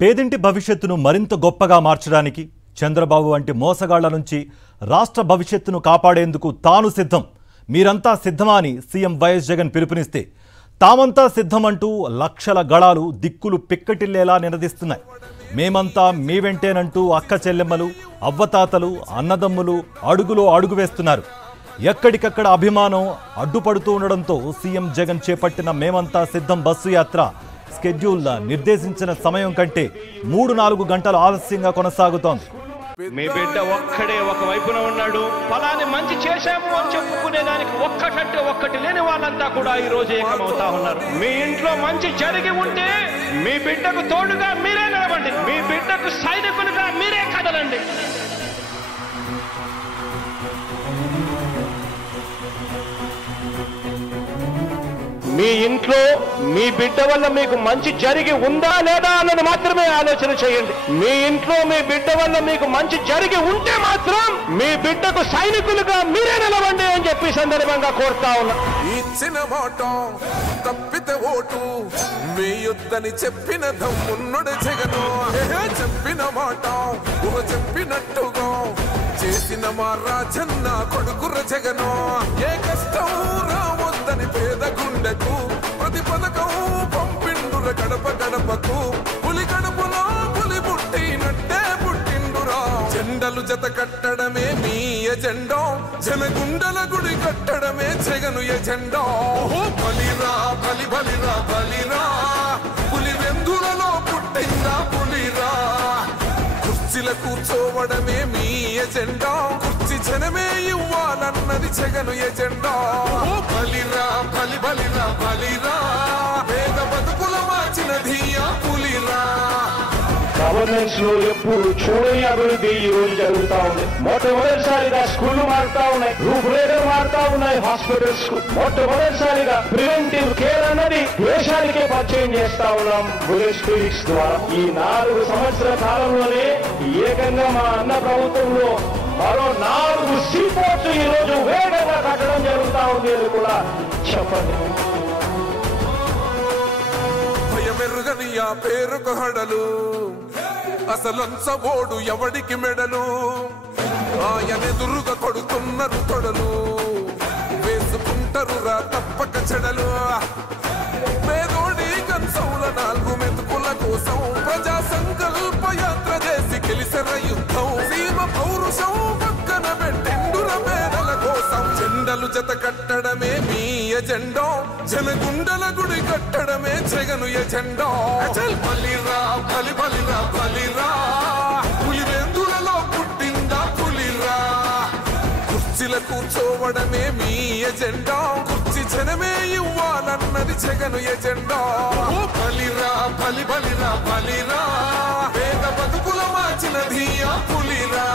పేదింటి భవిష్యత్తును మరింత గొప్పగా మార్చడానికి చంద్రబాబు వంటి మోసగాళ్ల నుంచి రాష్ట్ర భవిష్యత్తును కాపాడేందుకు తాను సిద్ధం, మీరంతా సిద్ధమా అని సీఎం వైఎస్ జగన్ పిలుపునిస్తే తామంతా సిద్ధమంటూ లక్షల గళాలు దిక్కులు పిక్కటిల్లేలా నినదిస్తున్నాయి. మేమంతా మీ వెంటేనంటూ అక్క చెల్లెమ్మలు, అవ్వతాతలు, అన్నదమ్ములు అడుగులో అడుగు వేస్తున్నారు. ఎక్కడికక్కడ అభిమానం అడ్డుపడుతూ ఉండడంతో సీఎం జగన్ చేపట్టిన మేమంతా సిద్ధం బస్సు యాత్ర స్కెడ్యూల్ నిర్దేశించిన సమయం కంటే 3-4 గంటలు ఆలస్యంగా కొనసాగుతోంది. మీ బిడ్డ ఒక్కడే ఒక వైపున ఉన్నాడు. ఫలాని మంచి చేశాము అని చెప్పుకునేదానికి ఒక్కటంటే ఒక్కటి లేని వాళ్ళంతా కూడా ఈ రోజు ఏకమవుతా ఉన్నారు. మీ ఇంట్లో మంచి జరిగి ఉంటే మీ బిడ్డకు తోడుగా మీరే నిలబండి, మీ బిడ్డకు సైనికులుగా మీరే కదలండి. మీ ఇంట్లో మీ బిడ్డ వల్ల మీకు మంచి జరిగి ఉందా లేదా అన్నది మాత్రమే ఆలోచన చేయండి. మీ ఇంట్లో మీ బిడ్డ వల్ల మీకు మంచి జరిగి ఉంటే మాత్రం మీ బిడ్డకు సైనికులుగా మీరే నిలవండి అని చెప్పి సందర్భంగా కోరుతా ఉన్నా. ఇచ్చిన మాట తప్పితే ఓటు వేయొద్దని చెప్పిన దమ్మున్నడు జగను. చెప్పిన మాట చెప్పినట్టుగా చేసిన మా రాజన్న కొడుకుర జగను. ఏ కష్టం రావద్దని పేద గుండెకు ప్రతి పథకం పంపిండుర గడప గడపకు. పులి గడపలో పులి పుట్టినట్టే పుట్టిండురా. జెండలు జత కట్టడమే మీ ఎజెండా, జనగుండల గుడి కట్టడమే జగను ఎజెండా. బలిరా బలి బలిరా బలిరా, పులి వెందులలో పుట్టిందా పులిరా. కుర్చీల కూర్చోవడమే మీ ఎజెండా, కుర్చీ జనమే ఇవ్వాలన్నది జగను ఎజెండా. బలిరా బలి బలిరా బలిరా, పేద బతుకుల మార్చినది ఆ పులిరా. గవర్నెన్స్ లో ఎప్పుడు చూడని అభివృద్ధి ఈ రోజు జరుగుతా ఉంది. మొట్టమొదటిసారిగా స్కూళ్లు మారుతా ఉన్నాయి, రూపురేఖలు మారుతా ఉన్నాయి. హాస్పిటల్స్ కు మొట్టమొదటిసారిగా ప్రివెంటివ్ కేర్ అన్నది దేశానికే పరిచయం చేస్తా ఉన్నాం బుల్లెట్ క్లినిక్స్ ద్వారా. ఈ 4 సంవత్సరాల కాలంలోనే ఏకంగా మా అన్న ప్రభుత్వంలో మరో 4 సీపోర్ట్స్ ఈ రోజు వేగంగా కట్టడం జరుగుతా ఉంది అని కూడా చెప్పండి. భయమెరుగని ఆ పేరుకు హడలు, అసలంచబోడు ఎవడికి మెడలు. ఆయనెదురుగా కొడుతున్నారు తొడలు, వేసుకుంటారు రా తప్పక చెడలు. పేదోడి కంచౌల 4 మెతుకుల కోసం ప్రజా సంకల్ప యాత్ర చేసి గెలిసెర యుద్ధం. సీమ పౌరుషం పక్కన పెట్టిండుర పేదల కోసం. జెండలు జత కట్టడమే మీ ఎజెండా, జనగుండల గుడి కట్టడమే జగను ఎజెండా. బలిరా బలి బలిరా బలిరా, పులి వెందులలో పుట్టిందా పులిరా. కుర్చీల కూర్చోవడమే మీ ఎజెండా, కుర్చీ జనమే ఇవ్వాలన్నది జగను ఎజెండా. బలిరా బలి బలిరా బలిరా, పేద బతుకుల మార్చినది ఆ పులిరా.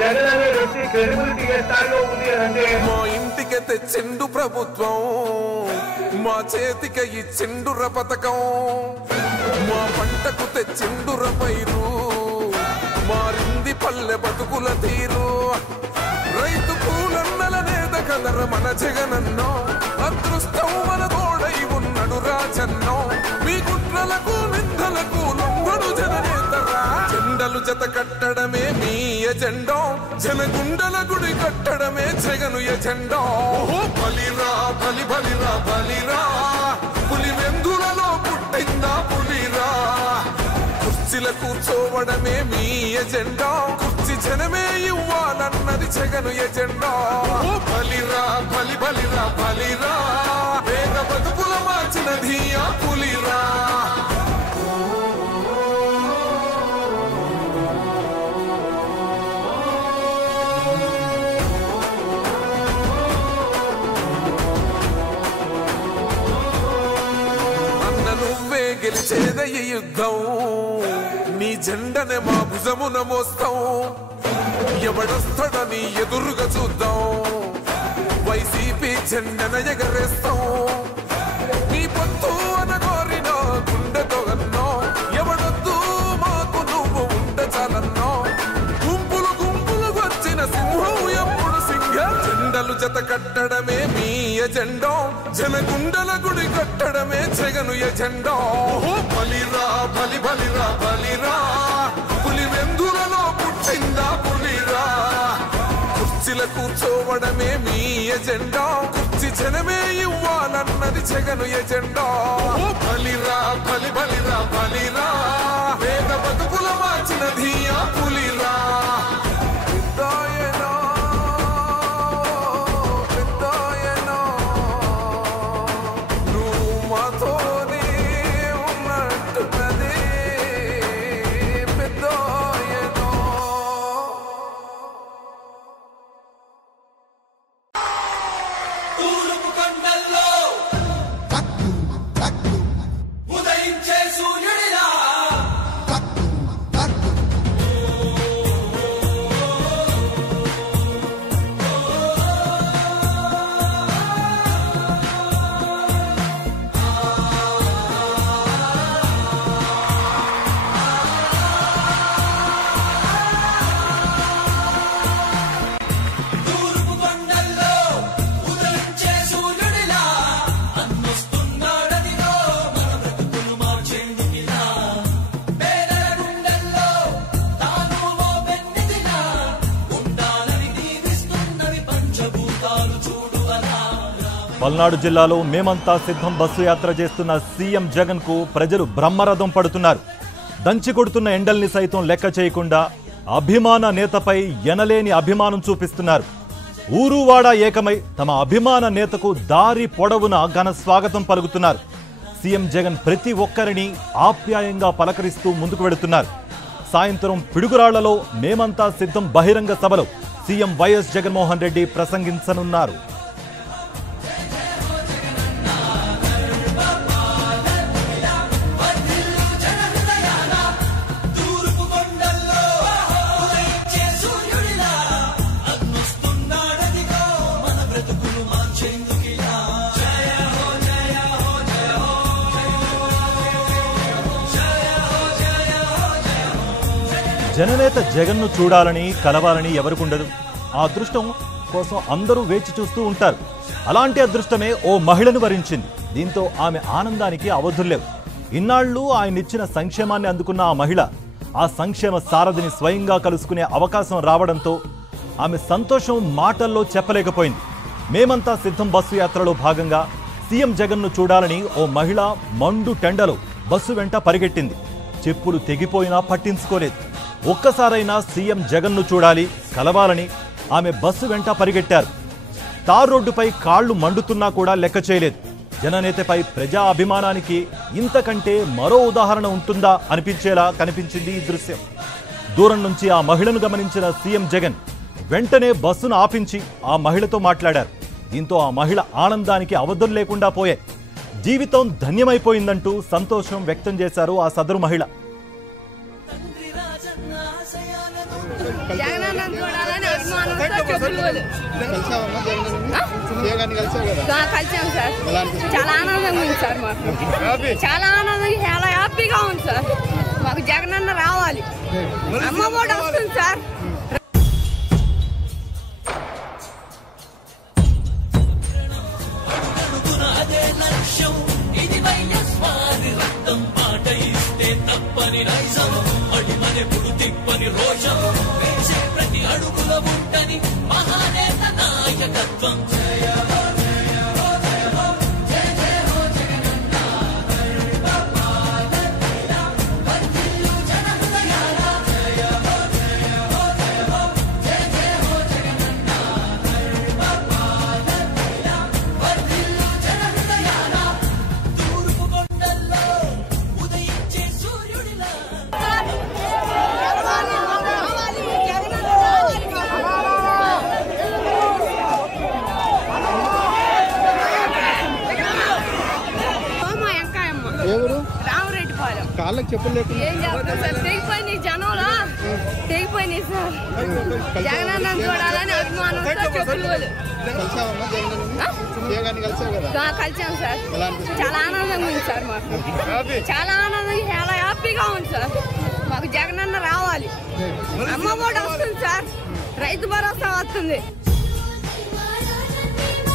జగన్ అనే వ్యక్తి క్రెడిబిలిటీ ఏ స్థాయిలో ఉంది అంటే మా ఇంటికి తెచ్చిండు ప్రభుత్వం, మా చేతికి ఇచ్చిండుర పథకం. మా పంటకు తెచ్చిండుర పైరు, మారింది పల్లె బతుకుల తీరు. రైతు కూలన్నల నేత కదర మన జగనన్నో, అదృష్టం మన తోడై ఉన్నడు రాజన్నో. మీ కుట్రలకు నిందలకు లొంగడు జననేతరా. జెండలు జత కట్టడమే మీ ఎజెండా, జనగుండల గుడి కట్టడమే జగను ఎజెండా. బలిరా బలి బలిరా బలిరా, పులి వెందులలో పుట్టిందా పులిరా. కుర్చీల కూర్చోవడమే మీ ఎజెండా, కుర్చీ జనమే ఇవ్వాలన్నది జగను ఎజెండా. బలిరా బలి బలిరా బలిరా, పేద బతుకుల మార్చినది ఆ పులిరా. గెలిచేద ఈ యుద్ధం, నీ జెండనే మా భుజమున మోస్తాం. ఎవడొస్తాడని ఎదురుగా చూద్దాం, వైసీపీ జెండన ఎగరేస్తాం. నీ పొత్తు అనగోరిన గుండెతో అన్నో, ఎవడొద్దు మాకు నువ్వు ఉండ చాలన్నో. గుంపులు గుంపులు జత కట్టడమే మీ ఎజెండా జనగుండల గుడి కట్టడమే జగను ఎజెండా బలిరా బలి బలిరా బలిరా పులి వెందులలో పుట్టిందా పులిరా కుర్చీల కూర్చోవడమే మీ ఎజెండా కుర్చీ జనమే ఇవ్వాలన్నది జగను ఎజెండా బలిరా బలి బలిరా బలిరా వేద బతుకుల మార్చినది ఆ పులిరా పల్నాడు జిల్లాలో మేమంతా సిద్ధం బస్సు యాత్ర చేస్తున్న సీఎం జగన్ కు ప్రజలు బ్రహ్మరథం పడుతున్నారు. దంచి కొడుతున్న ఎండల్ని సైతం లెక్క చేయకుండా అభిమాన నేతపై ఎనలేని అభిమానం చూపిస్తున్నారు. ఊరువాడ ఏకమై తమ అభిమాన నేతకు దారి పొడవున ఘన స్వాగతం పలుకుతున్నారు. సీఎం జగన్ ప్రతి ఒక్కరిని ఆప్యాయంగా పలకరిస్తూ ముందుకు వెళుతున్నారు. సాయంత్రం పిడుగురాళ్లలో మేమంతా సిద్ధం బహిరంగ సభలో సీఎం వైఎస్ జగన్మోహన్ రెడ్డి ప్రసంగించనున్నారు. జననేత జగన్ను చూడాలని కలవాలని ఎవరికుండదు. ఆ అదృష్టం కోసం అందరూ వేచి చూస్తూ ఉంటారు. అలాంటి అదృష్టమే ఓ మహిళను వరించింది. దీంతో ఆమె ఆనందానికి అవధుల్లేవు. ఇన్నాళ్లు ఆయనిచ్చిన సంక్షేమాన్ని అందుకున్న ఆ మహిళ ఆ సంక్షేమ సారథిని స్వయంగా కలుసుకునే అవకాశం రావడంతో ఆమె సంతోషం మాటల్లో చెప్పలేకపోయింది. మేమంతా సిద్ధం బస్సు యాత్రలో భాగంగా సీఎం జగన్ను చూడాలని ఓ మహిళ మండు టెండలో బస్సు వెంట పరిగెట్టింది. చెప్పులు తెగిపోయినా పట్టించుకోలేదు. ఒక్కసారైనా సీఎం జగన్ను చూడాలి కలవాలని ఆమె బస్సు వెంట పరిగెట్టారు. తార్ రోడ్డుపై కాళ్లు మండుతున్నా కూడా లెక్క చేయలేదు. జననేతపై ప్రజా అభిమానానికి ఇంతకంటే మరో ఉదాహరణ ఉంటుందా అనిపించేలా కనిపించింది ఈ దృశ్యం. దూరం నుంచి ఆ మహిళను గమనించిన సీఎం జగన్ వెంటనే బస్సును ఆపించి ఆ మహిళతో మాట్లాడారు. దీంతో ఆ మహిళ ఆనందానికి అవధులు లేకుండా పోయాయి. జీవితం ధన్యమైపోయిందంటూ సంతోషం వ్యక్తం చేశారు ఆ సదరు మహిళ. కలిసాం సార్. చాలా ఆనందంగా ఉంది సార్. మాకు చాలా ఆనందంగా చాలా హ్యాపీగా ఉంది సార్. మాకు జగన్ అన్న రావాలి. అమ్మ కూడా వస్తుంది సార్. ప్రతి అడుగుల ఉంటని మహానేత నాయకత్వం. కాళ్ళకి చెప్పులు లేకుండా ఏం చేస్తాం సార్. తెగిపోయినాయి జనంలో, తెగిపోయినాయి సార్. జగన్ అన్న చూడాలని అభిమానంతో చెప్పులు. కలిసాం సార్. చాలా ఆనందంగా ఉంది సార్. మాకు చాలా ఆనందంగా చాలా హ్యాపీగా ఉంది సార్. మాకు జగన్ అన్న రావాలి. అమ్మ కూడా వస్తుంది సార్. రైతు భరోసా వస్తుంది.